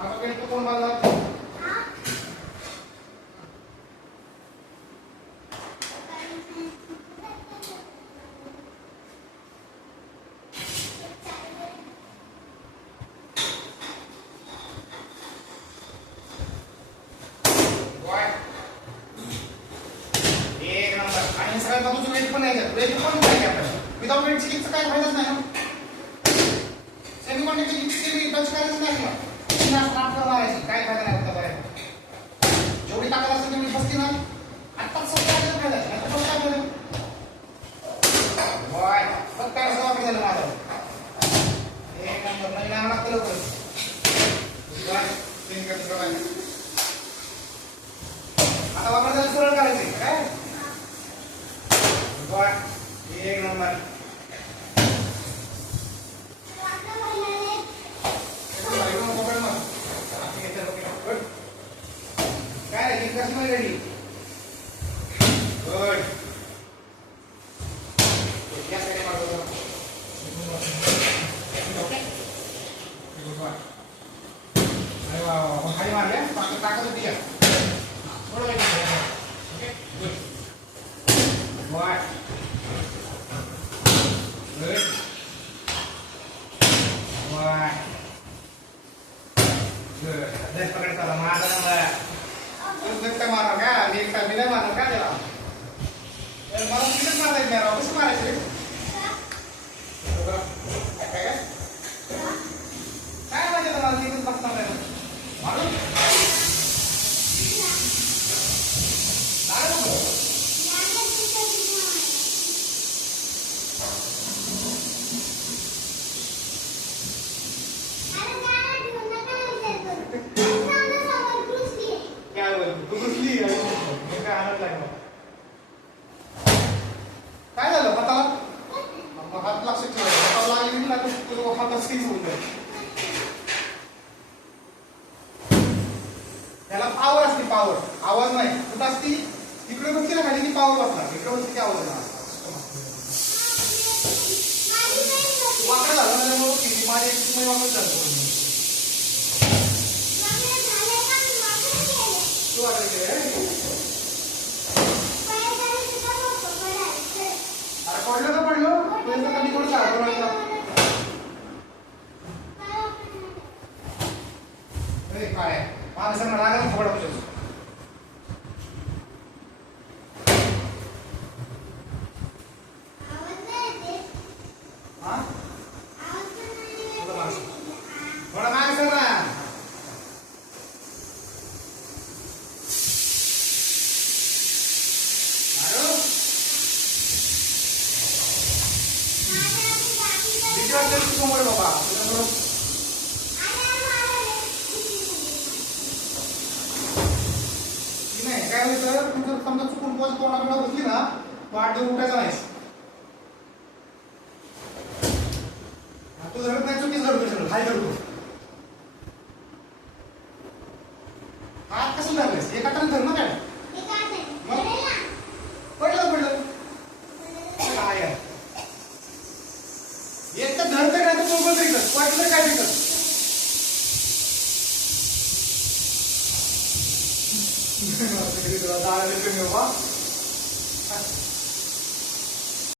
आता पेंट कोण बांधला? सगळ्यात बाजूची वेट पण नाही वेट पण नाही आपल्याला विदाउट वेट चिकित्सा काय फायदाच नाही ना सेमीकंडक्टर चिकित्सेची टच करायचं नाही ना पुन्हा स्टार्ट करायची काय फायदा नाही होता बाहेर जेवढी ताकद असेल तेवढी बसती ना आत्ताच सगळं फायदा नाही तर काय फायदा बाय फक्त काय सगळं काय झालं माझं एक नंबर नाही ना लागतं लवकर बाय तीन करतो बाय आता वापरायचं सरळ करायचं काय एक नंबर काय रे कसं रेडी गुड या साइड मारो ओके गुड वन अरे वाह खाली मार ले ताकत दिया थोड़ा okay good one good one good this पकड़ चला मार नंबर तुम कितने मारो क्या एक टाइम में मारो क्या चला यार मारो कितने मारा है मेरा कुछ मारा है क्या काय म्हणजे तुम्हाला इथून बसता नाही मारू काय झालं हाताला हात लक्ष ठेवा हाताला लागली ना तर हात स्किन होऊन जाईल त्याला पावर असते पावर आवाज नाही कुठं असती तिकडे बघते ना खाली ती पावर बसणार इकडे बघते की आवाज येणार वाकडं झालं त्याच्यामुळे किती माझे तुम्ही वापस झालं तू वाटायचे पडलं का पडलं तुझं कधी कोण सारखं राहिलं काय माणसांना रागाला फवडा पाहिजे थोडा माग सर ना समोर बाबा नाही काय होतं तुमचं समजा चुकून कोणाकडे बसली ना वाट देऊन उठायचा नाही तू धरत नाही चुकीच धरतो हाय धरतो हात कसं धरलेस एका हाताने धर ना काय पडलं पडलं काय एक तर धरतं काय तर मोबाईल तरी वाटलं काय भेटत दादा कमी बाबा